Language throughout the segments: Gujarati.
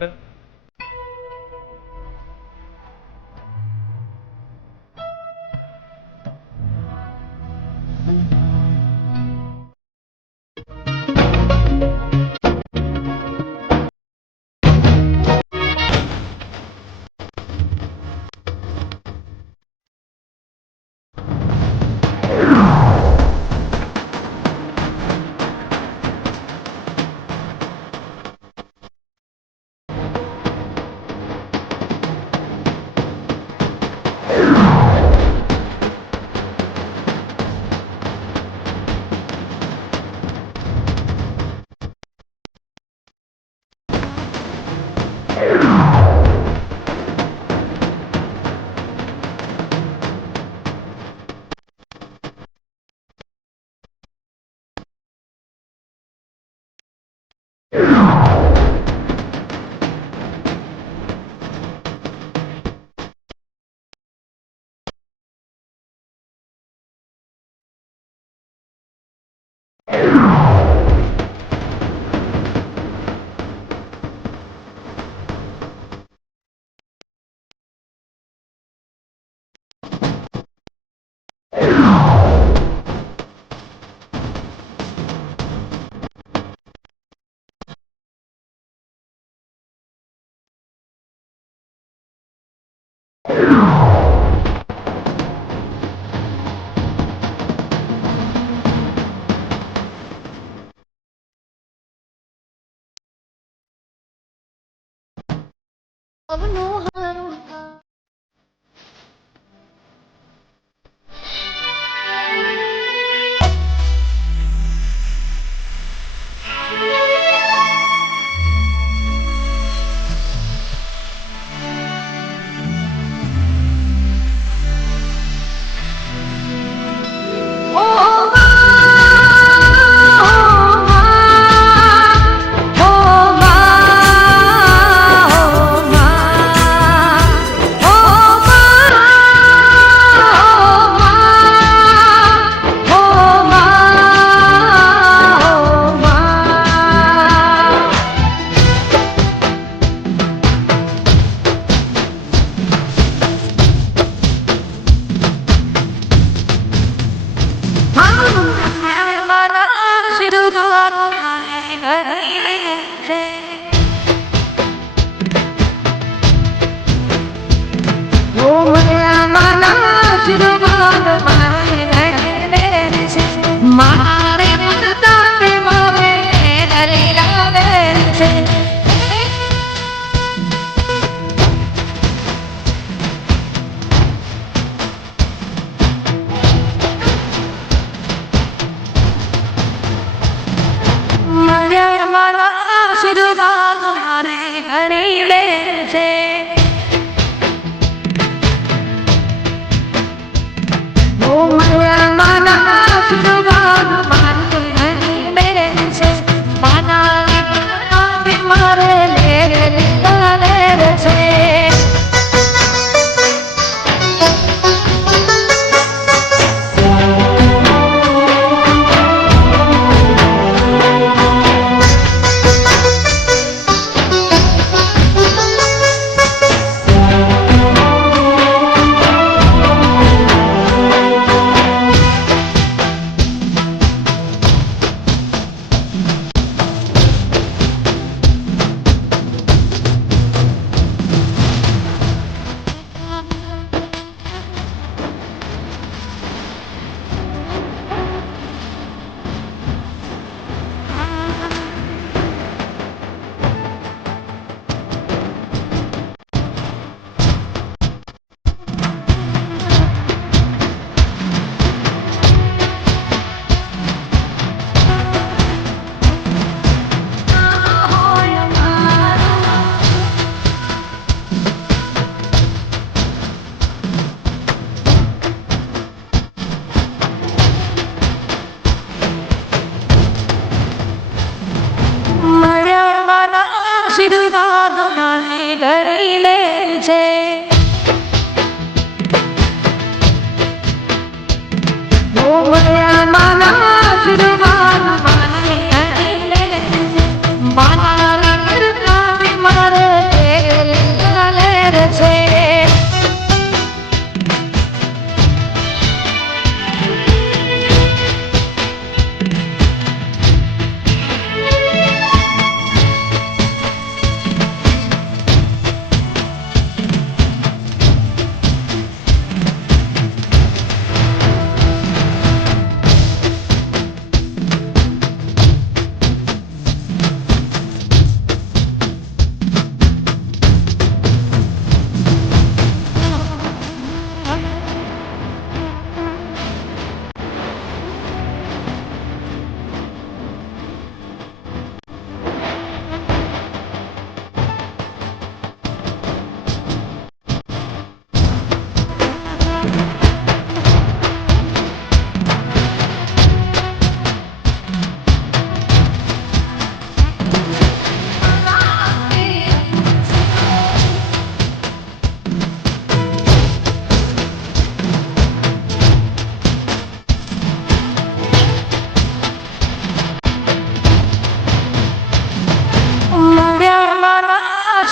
Mana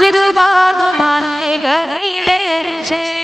આશીર્વાદ મારે ગઈ છે.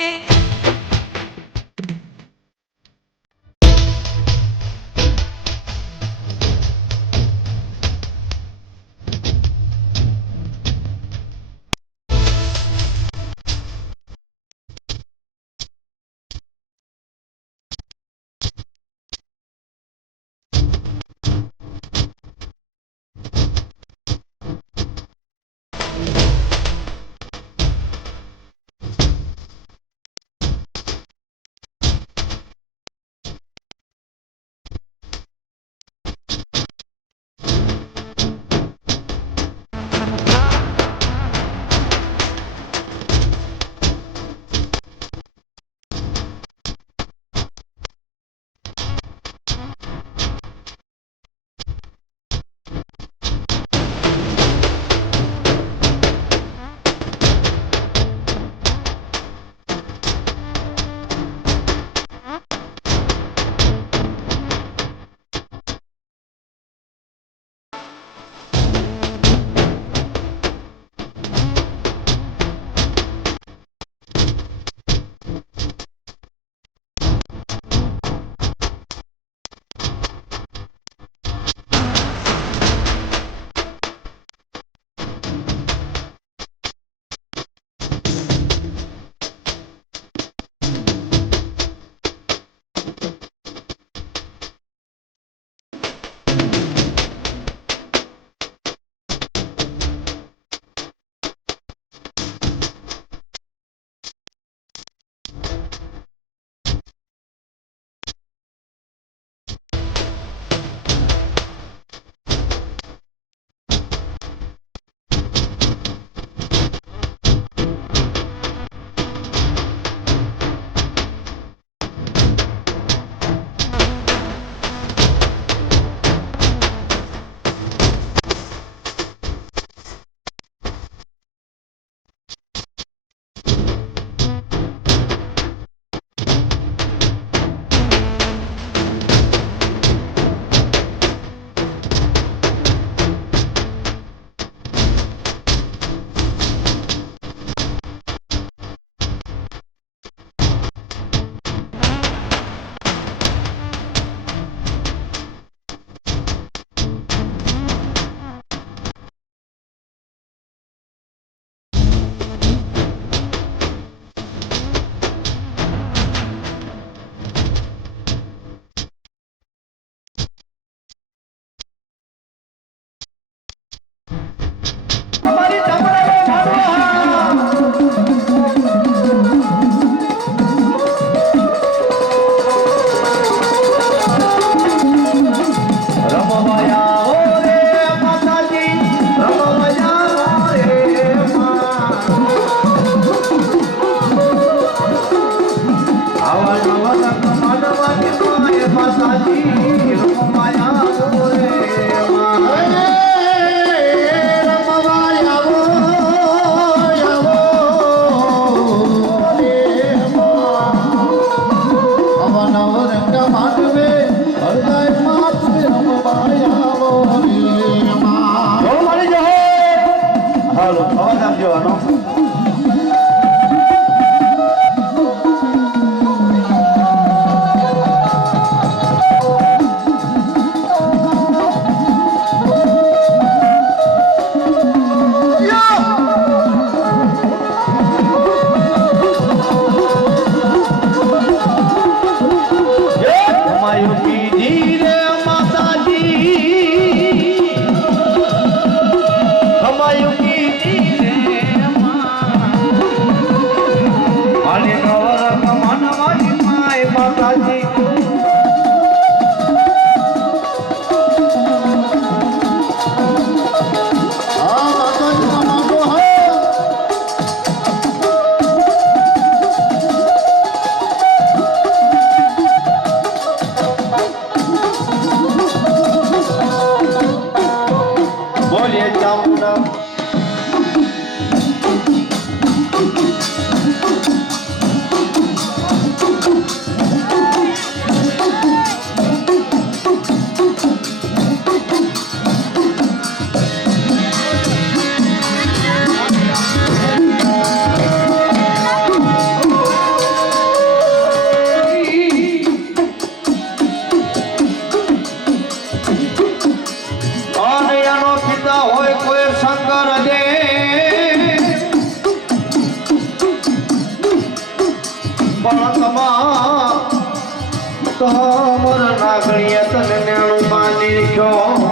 મોર નાગણીએ તને નેણું બાંધી રાખ્યો.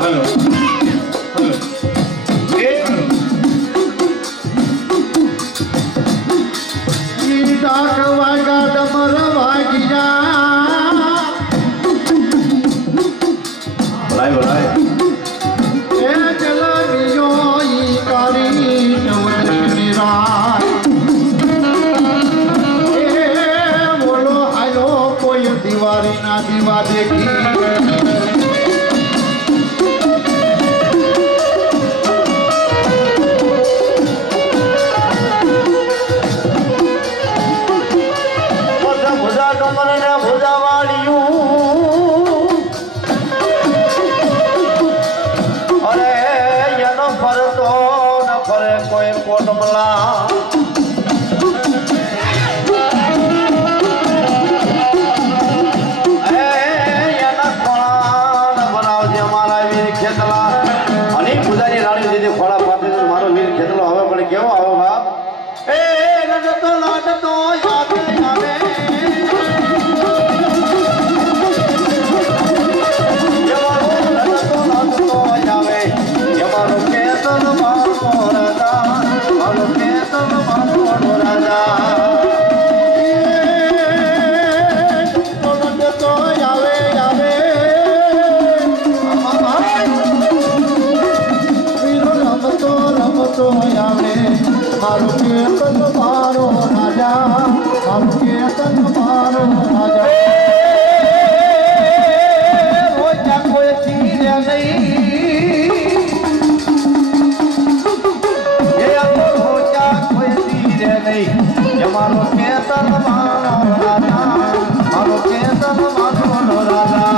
હલો ડાક વાગા ડમર વાગ્યા બોલાય એ જલાવીઓ ઈ કાળી નવની રાત એ બોલો આયો કોઈ દિવાળી ના દીવા દેખી કેવો આવો બાપ એ લડતો લડતો આવે આવે મારો કેતન મારો રાજા મારો કેતન મારો રાજા રોજા કોઈ ચીરે નહીં એ રોજા કોઈ ચીરે નહીં મારો કેતન મારો રાજા મારો કેતન મારો રાજા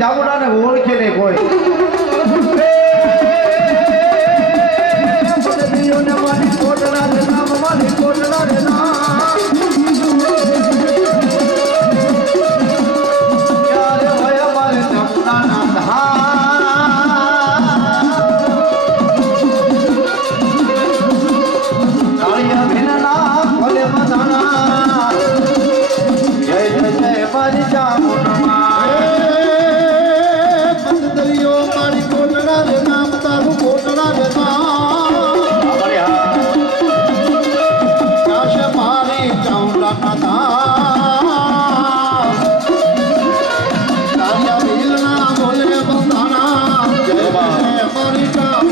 જામુડાને ઓળખે નહીં કોઈ મારી કોટના રે નામ મારી કોટના રે ક્યારે હોય મારે જામુડાના કાળિયા ભીના ભલે મધાના જય જય જય મારી જામુડા મારી કોટડા રે નામ તારું કોટડા રે કાશે મારી ચાઉંડા કાતા તારિયા ભીલના બોલે બંધાણા જય મારી ચાઉંડા મારી ચાઉંડા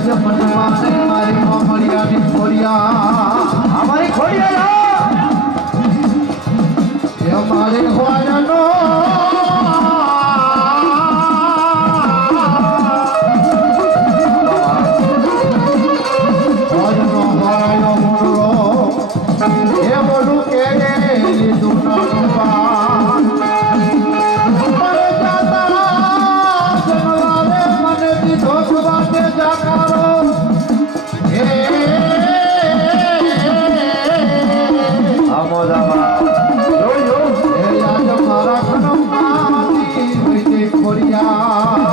આજ મનમાં નહીં મારી મોમડિયાની ખોડિયા અમારી ખોડિયા એ મારી ખોડિયાનો ખોડિયાનો હોરાયો મુંડળો એ બોલું કે લીધું નાનું પાન મને જાતા જનવારે મને દીધો વાતે જાકારો આમોદામાં જોજો એ યાદ મારા કનમમાંથી વિજય ખોડિયા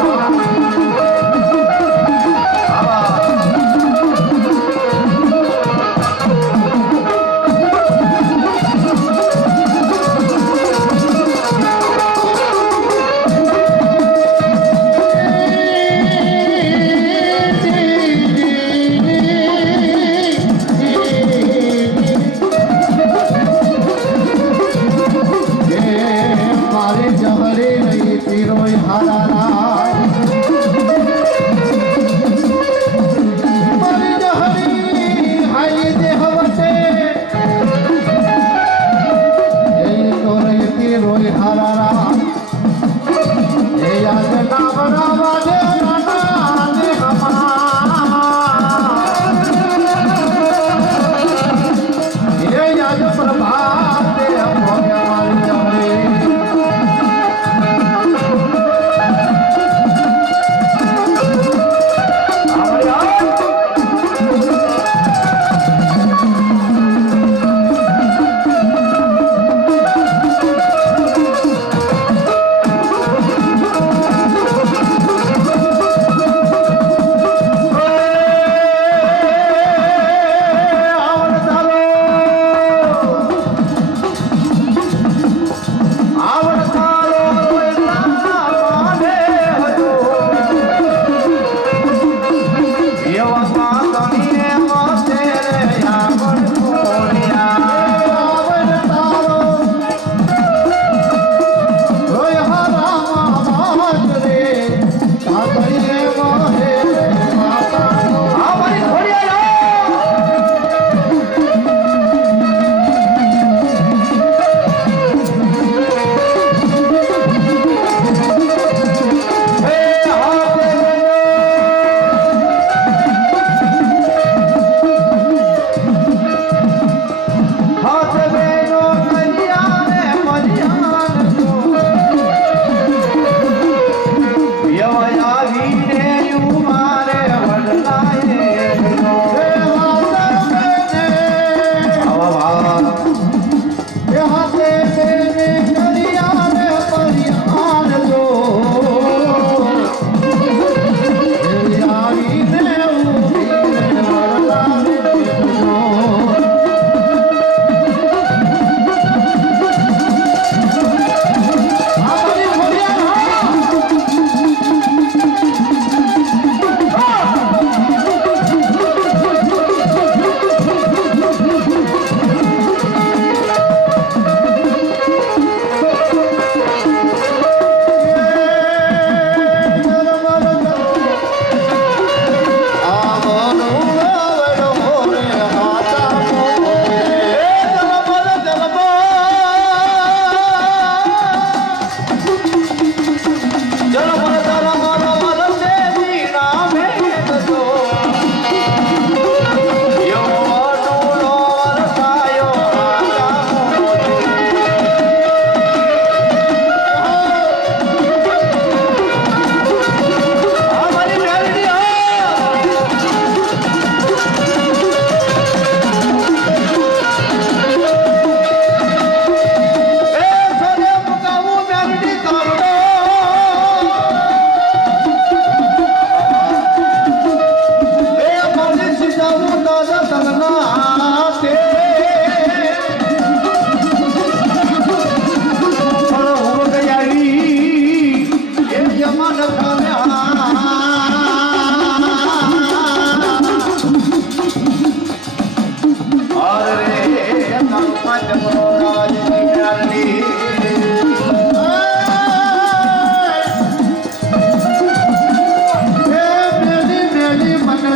મારી જહરી રહી તીરોય હારા મારી જહરી હાઈ દેહ વટે એ તો રહી તીરોય હારા એ યાદ નામ રાવા દે નાના દે એ યાદ પ્રભાત દે ભોગ્યા મારી જહરી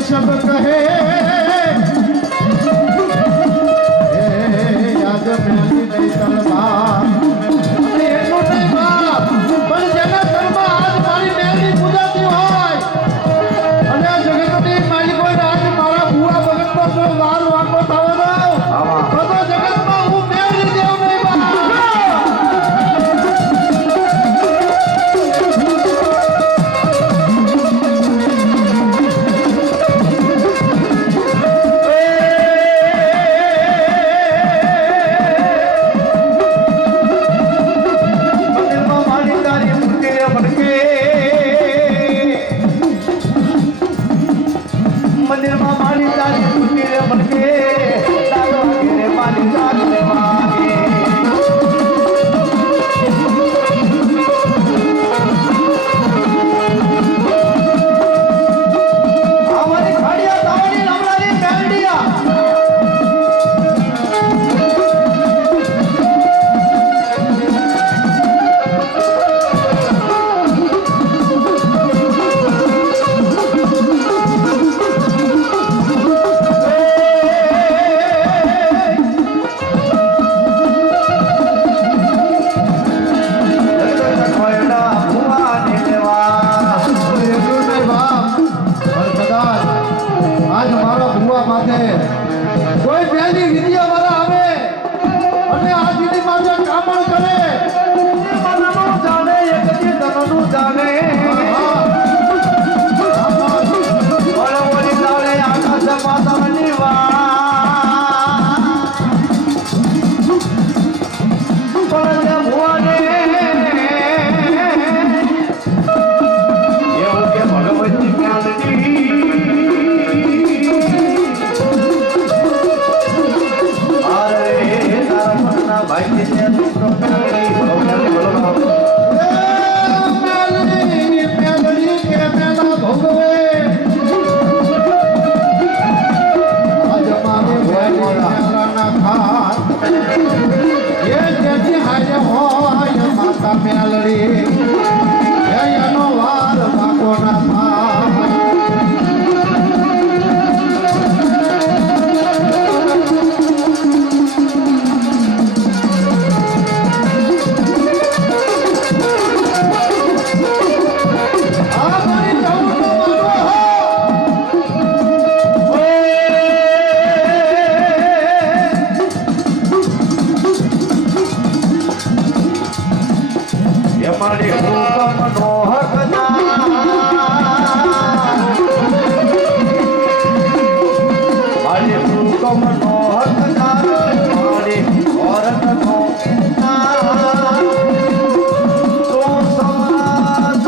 કશ્યપ કહે હે યાદ મેલી નહીં તલવાર અને એટલું નહીં બાપ પણ જેના ઘરમાં આજ મારી મેલની પૂજાતી હોય અને આ જગતની માલિકો આજ મારા ભુવા ભગતનો જો વાર વાંકો થવો દઉં તો જગતમાં હું મેલની દેવ નહીં બાપ મંદિરમાં મારી તારી મૂર્તિ રે બનકે દાદો રે મારી તારી માગે અમારી ખાડિયા તાવડી લમડાની મેલડિયા કોઈ બેની વિદ્યા વાળા આવે અને આ દીદી માથે કામણ કરે મનનું જાણે એક દી તનનું જાણે વળવળી તારે આકાશ માતાની વાત પણ ભુવાને એવું કે ભગવતી જ્ઞાનની ભાઈ ને તો મેલડી બોલો મેલડી કે મેલા ભોગવે આજ મારે મેલાના ખાત એ જેની હાજે હોય માતા મેલડી એનો વાર બાકો ના થાય મારી હુકમનો હકદાર મારી હુકમનો હકદાર મારી ઓરતનો ઇન્સાન તો સમાજ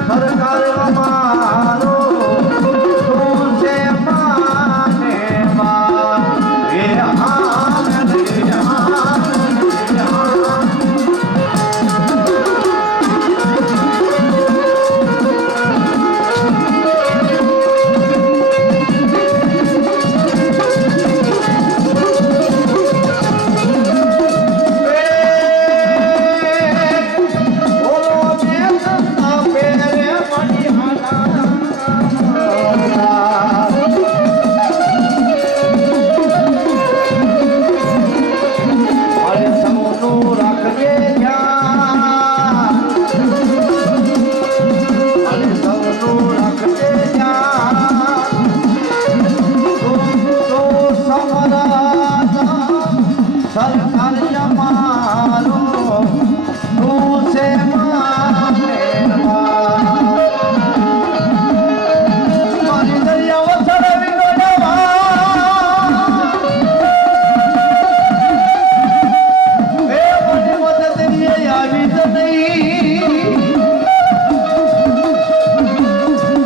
સરકાર મારો તું છે માને માં એ સરકાર જમારો તું છે મારે મારી દરિયા વસરવી નો એ મને મદદ આવી જ નહીં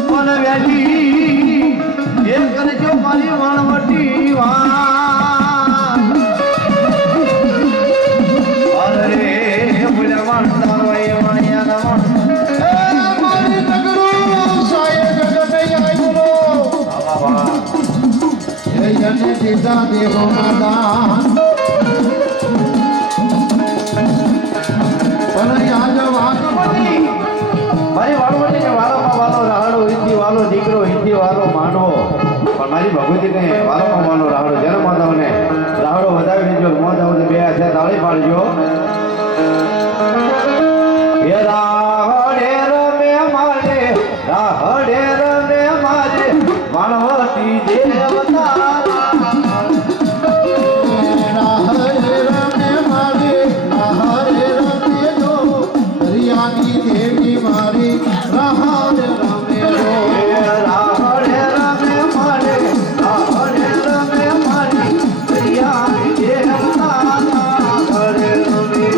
પણ વેલી એ કરજો મારી વણવટી વા દીધા દેવો દાન પણ યાદ વાત મારી વાળો વાળો રાહડો હિન્દી વાળો દીકરો હિન્દી વાળો માનવો પણ મારી ભગવતીને વારો માનો રાહડો જન્મ માધવને રાહડો વધાવી દેજો મોધાવને બે હાથે તાળી પાડજો હે રાહડે રમે મારે રાહડે રમે મારે માનવતી દેવતા દેવી મારી રાહડ રમે રાહડે રમે મારે રાહડે રમે મારી દરિયાની દેવતા રાહડે રમે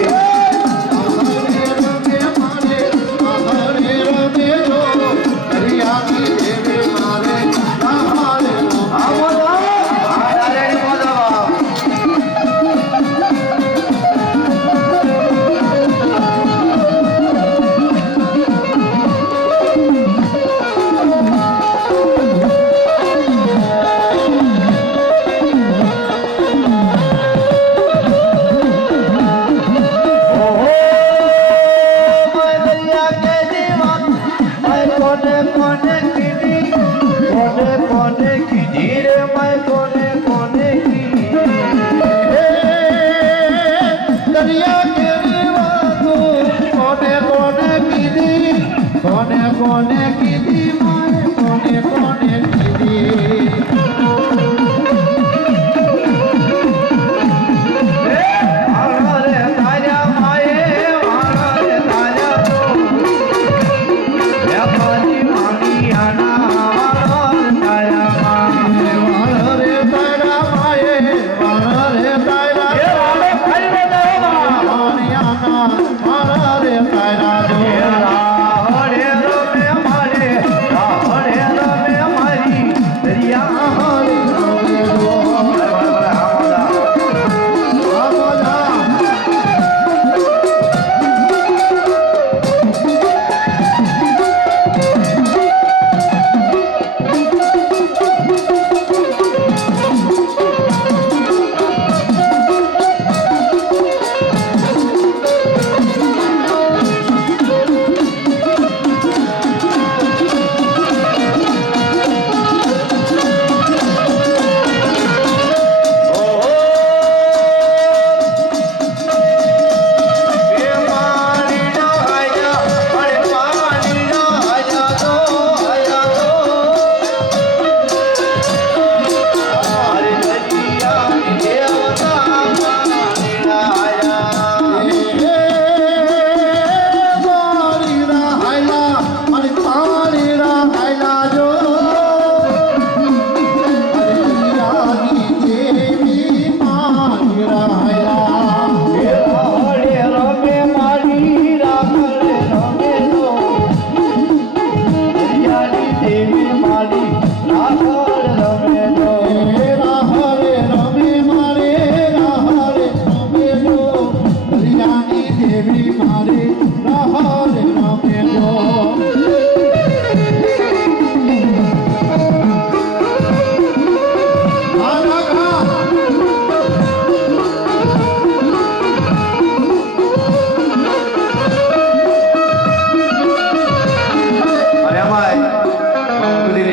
કોને કીધી માય કોને કીધી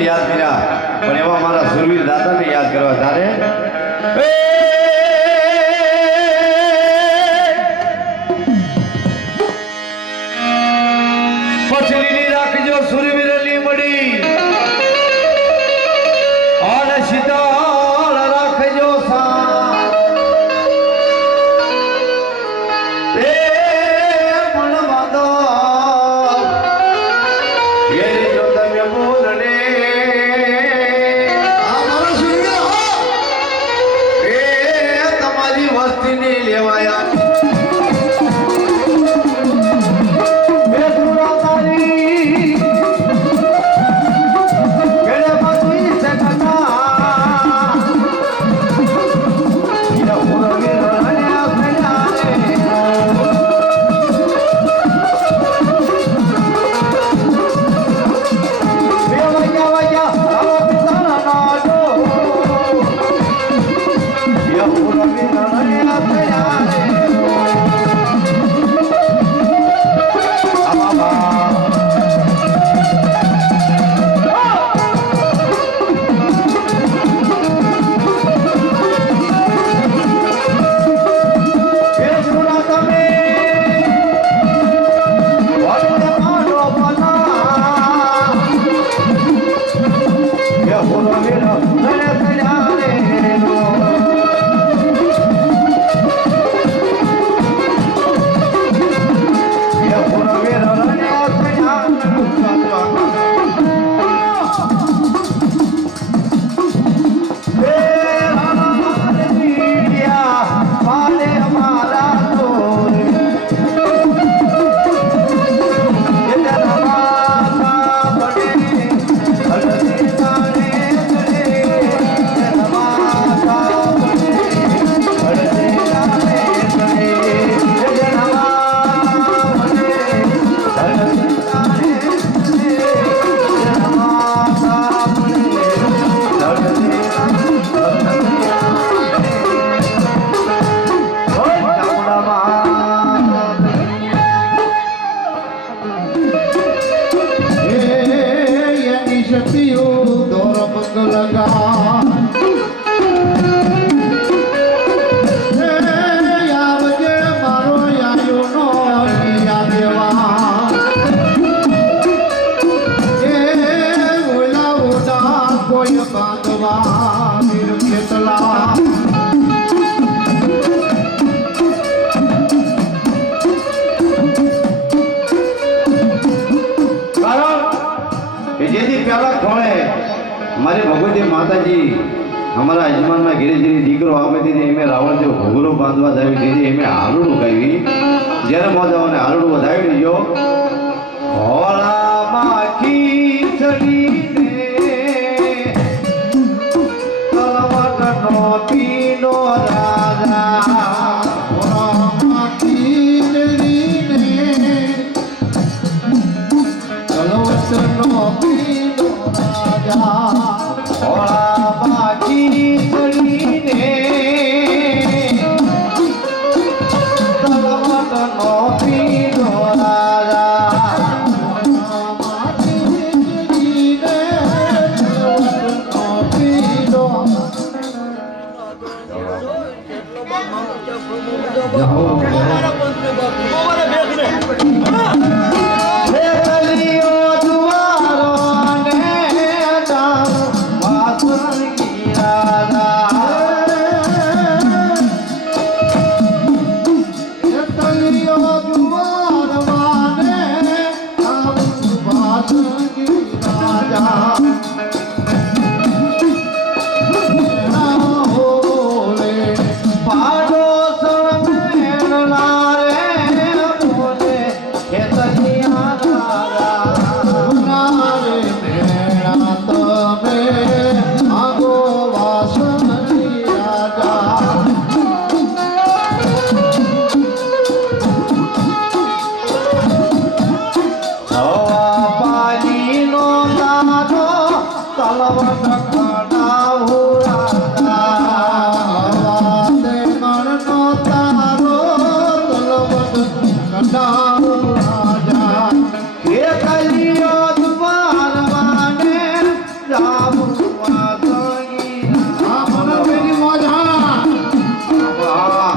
યાદ કર્યા પણ એવા સતીયું દોર મંગલ ગા આવજે મારો યાયુનો યા દેવા એ ઓલા ઓલા કોઈ બાંધવા વીર કેટલા જેથી પહેલા ખોળે મારી ભગવતી માતાજી અમારા યજમાનમાં ઘેરે જેની દીકરો આપી દીધી એમે રાવણ જેવો ઘોઘરો બાંધવા જાવી દીધી એમે હારડું ગાવી જ્યારે મોજાઓને હારડું વધાવી દીધો ખોળામાં ખીચડીને તલવટનો પીનો રાજા ખોળામાં ખીચડીને તલવટનો પીનો રાજા ખોળામાં ખીચડીને તલવટનો પીનો રાજા ખોળામાં ખીચડીને તલવટનો પીનો કલિયો દુઆરો ને દામ વાસણગી રાજા તલિયો દુવારવાને આમ વાસંગી રાજા હોલે પાડો સમેણલા રે બોલે ખેતરિયા રાજા નારે મેણા તમે આગો વાસંગી રાજા હવા પાણીનો દાનો તલવટ ખડાવું રાજા વાતે મણનો તારો તલવટ કટાવો રાજા એ કલિયો દ્વારવાને જાવું વાસણગી આ મને પેલી મોજા રાજા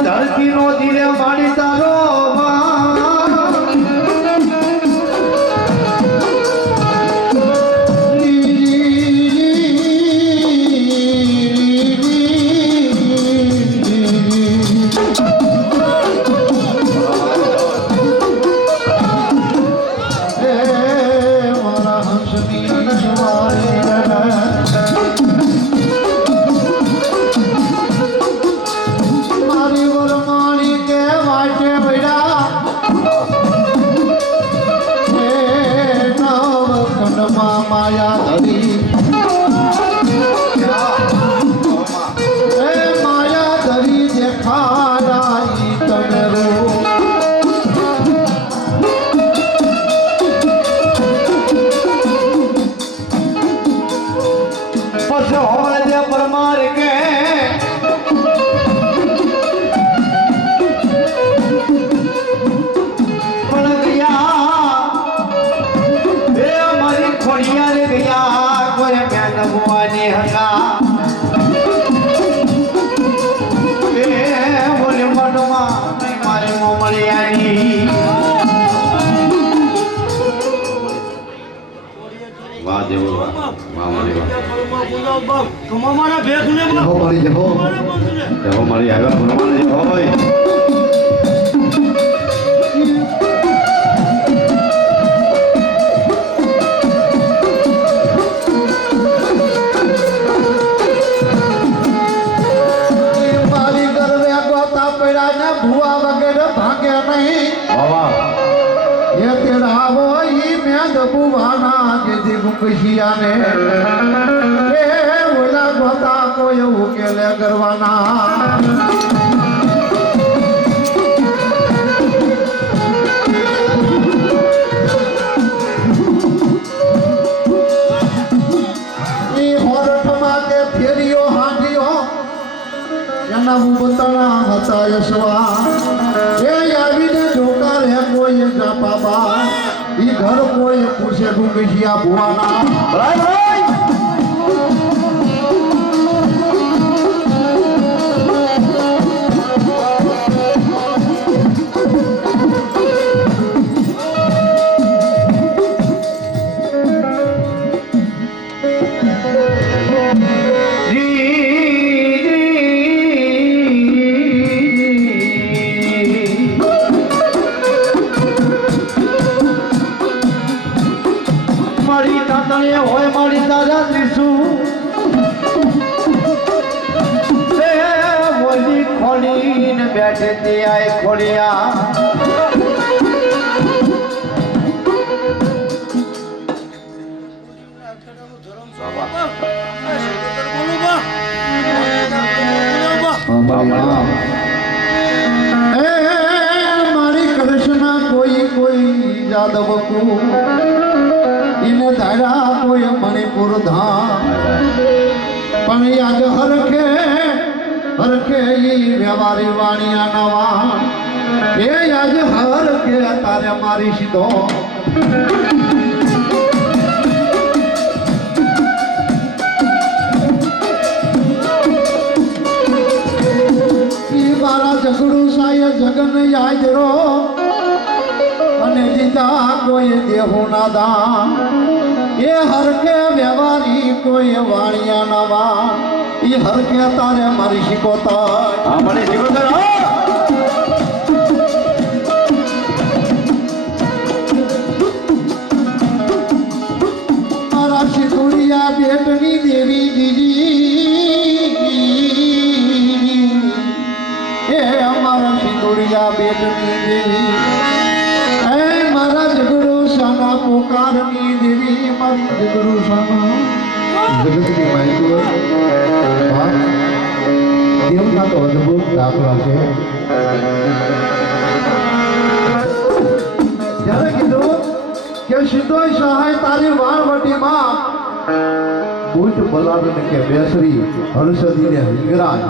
ધરતી નો ધીરે માડી તારો મારા હંસની સવારે મારી વરમાણી કે વાટે ભૈડા હે નવ ખંડમાં માયા ધરી હે માયા ધરી દેખાડાઈ તને રો પછી હોળ દે પરમાર કે પણ ગયા એ મારી ખોડિયા રે ગયા કોઈ મેં નગવાની હંગા એ બોલે મનમાં મારી મોમળિયાની વાહ દેવો વાહ વાહ મારી વાહ જહો મારી જહો જહો મારી આવ્યા ભગવાન હોય મારી ગરવે ગોતા પડ્યા ને ભુવા વગેરે ભાગે નહીં વાહ એ તેડાવો ઈ મેદ બુવાના જેથી મુકશિયાને એ ઓલા ગોતા કોઈ ઉકેલે કરવાના બતણા હતા યશવા એ આવીને જોકાર હે કોઈ જાપાબા ઈ ઘર કોઈ પૂછે ગુંગશિયા ભુવાના હોય મારી દાદા દીસું બોલી ખોલીને બેઠે તે આય ખોલિયા મારી કૃષ્ણ કોઈ જાદવ કો ઇને ધારા કોઈ મણિપુર ધામ પણ યાદ હરખે ઈ વ્યવહારી વાણિયા નવા એ યાદ હરખે તારે મારી સીધો ઈ મારા ઝઘડું સાય જગન યાદ રો અને દીધા કોઈ દેહુ ના દાન એ હરકે વ્યવહારી કોઈ વાણિયા નવા એ હરકે તારે મારી શીખોતા મને શીખોતા મારા શીખુડિયા બેટની દેવી દીદી એ અમારા શીખુડિયા બેટની દેવી પોકારની દેવી મારી જગડુ સાનો જગતની માયકો દેવના તો અદભુત દાખલા છે જ્યારે કીધું કે સિદ્ધોય સહાય તારી વાણવટીમાં બુટ બલાડને કે બેસરી હર્ષદીને હિંગરાજ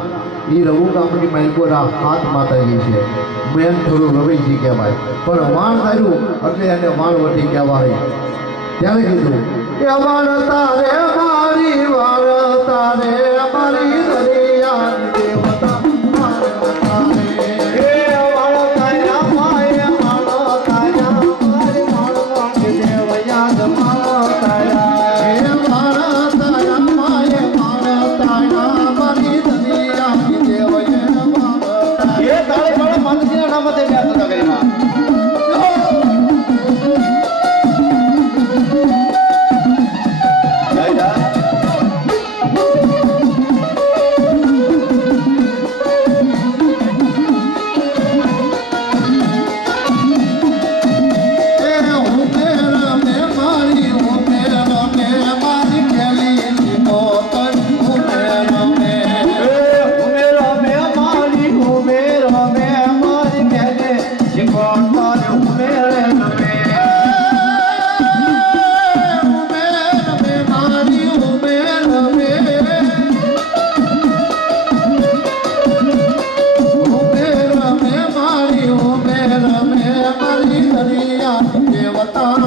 એ રઘુ ગામની માયકોના હાથ માતાજી છે મેન થોડું રવિજી કહેવાય પણ વાણ ધાર્યું એટલે એને વાણવટી કહેવાય ત્યારે કીધું કે વાણ તારે મારી દરિયાની દેવતા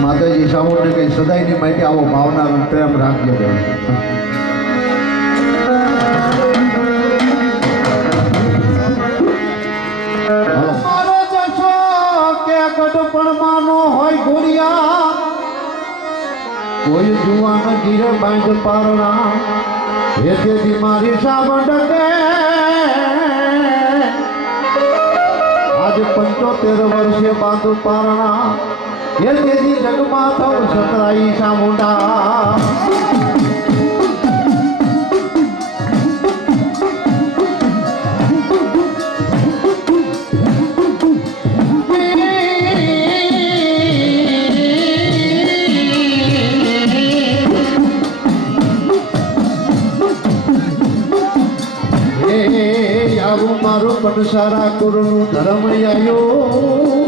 માતાજી સામુને કઈ સદાયની માટે આવો ભાવના પ્રેમ રાખજો. પારણા એ તેથી મારી સાવડકે આજ 75 વર્ષે બાંધુ પારણા એ તેથી જગમાં થવ સતરાઈ સામુંડા મારો પટસારા કુરનું ધર્મ આવ્યો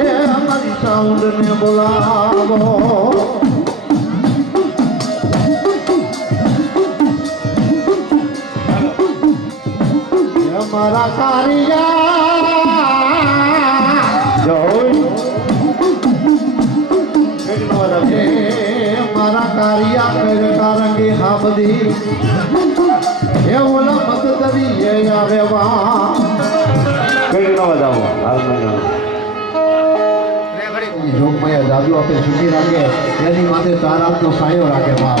એ અમારી સાઉન્ડ ને બોલાવો મારા કારિયા મારા કારિયા કર કારંગી હા બધી એ ઓલા મત દવી એ આવે વા કઈ ન વધાવો હાલમાં જોગમયા જાદુ આપણે સુધી રાખે એની માથે તારાનો સાયો રાખે વા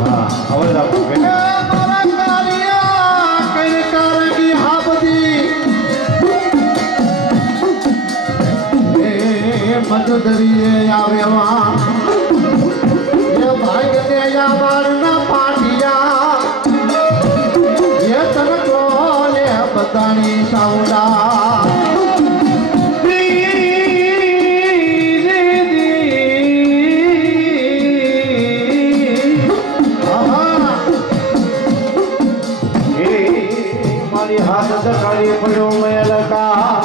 હા અવાજ આપો મારા કારિયા કર કારંગી હા બધી એ મત દવી એ આવે વા બતાણી સાઉન્ડા મારી હાથ સકાળી પડ્યો મેલકા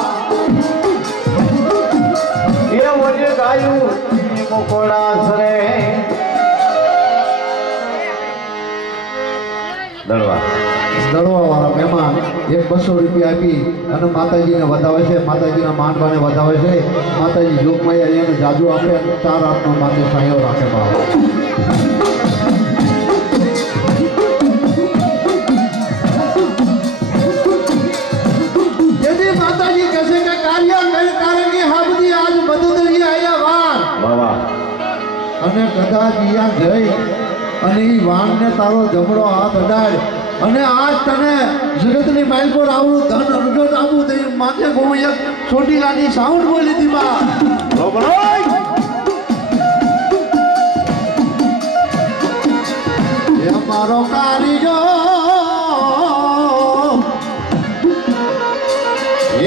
એ વજે ગાયું મોકોડા સરે દળવા વાળા મહેમાન 200 રૂપિયા આપી અને માતાજીને વધાવે છે માતાજીના માંડવાને વધાવે છે માતાજી જોગમયા એને જાજુ આપે ચાર આપનો માથે સાયો રાખે બાબા જેથી માતાજી કહેશે કે કાર્ય કારણની હા બધી આજ બધું આયા વાર બાબા અને કદાચ અહીંયા જઈ અને એ વાણને તારો જમણો હાથ અડાડ અને આજ તને જગતની માઇલ પર આવડું ધન અર્ગત આપું તે માથે ગો એક ચોટીલાની સાઉન્ડ બોલી હતી બા એ મારો કારીજો એ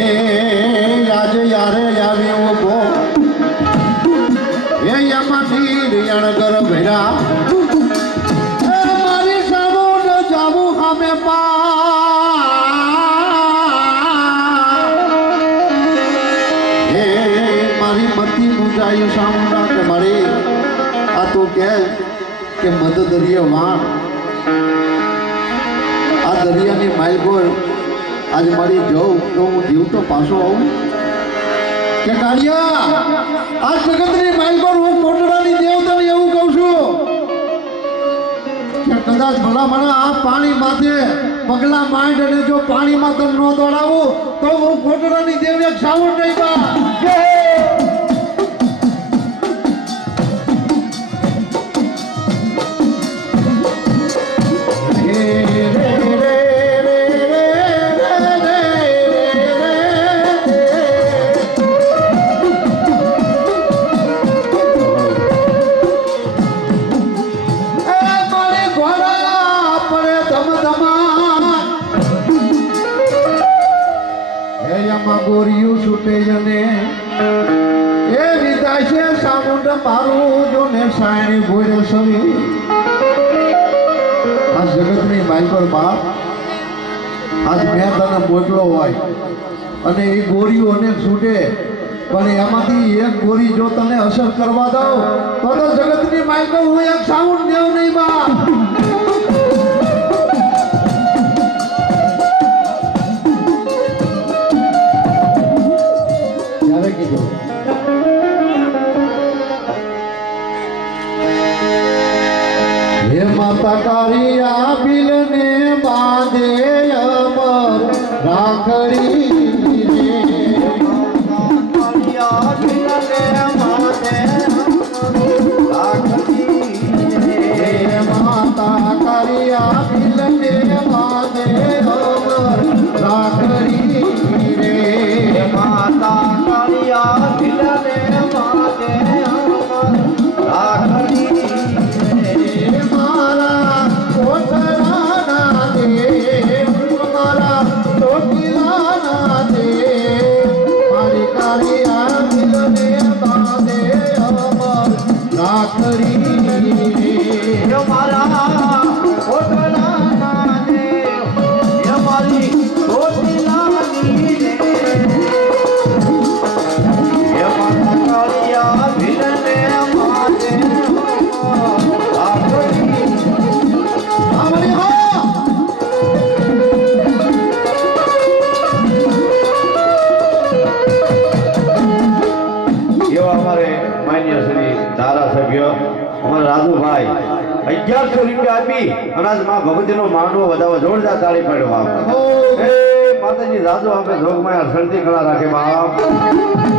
આજે યારે આવ્યો ગો એ યમની રિયણ કર ભેરા સામુંડા કે મારી આ તો કે મધ દરિયા વાણ આ દરિયાની માઇલ પર આજે મારી જવું તો હું જીવતો પાછો આવું કે કાળિયા આ જગતની માઇલ પર હું કોટડાની દેવતાને એવું કહું છું કે કદાચ ભલા મને આ પાણી માથે પગલા માંડ અને જો પાણીમાં તને ન દોડાવું તો હું કોટડાની દેવ એક સાઉન્ડ નહીં બા ગોરિયું છૂટે જને એ વિદાય છે સામુંડ મારું જો ને સાયણી ભોય સવી આ જગતની માઇલ પર બાપ આજ મેં તને મોકલો હોય અને એ ગોરીઓ અનેક છૂટે પણ એમાંથી એક ગોરી જો તને અસર કરવા દઉં તો જગતની માઇલ પર હું એક સાઉન્ડ દેવ નહીં બાપ હે માતા કારિયા બિલને બાંધે અમર રાખડી રે કાળિયા દિલને માને અમર રાખડી રે માતા કાળિયા દિલને માને અમર રાખડી હે મારા કોઠરાના દેવ મારા ચોટીલાના દેવ મારી કાળિયા દિલને માને અમર રાખડી રે મારા ઓટલાના દેવ મારી ઓટલાની રે માતા કાળિયા દિલને માને રાખડી આમણી હા એવા અમારે માન્ય શ્રી ધારાસભ્ય અમારા રાજુભાઈ 1100 રૂપિયા આપી અને આજ માં ભગવતીનો માંડવો વધાવો જોરદાર તાળી પાડ્યો બાપ એ માતાજી રાજુ આપણે જોગમાં શરતી કળા રાખે બાપ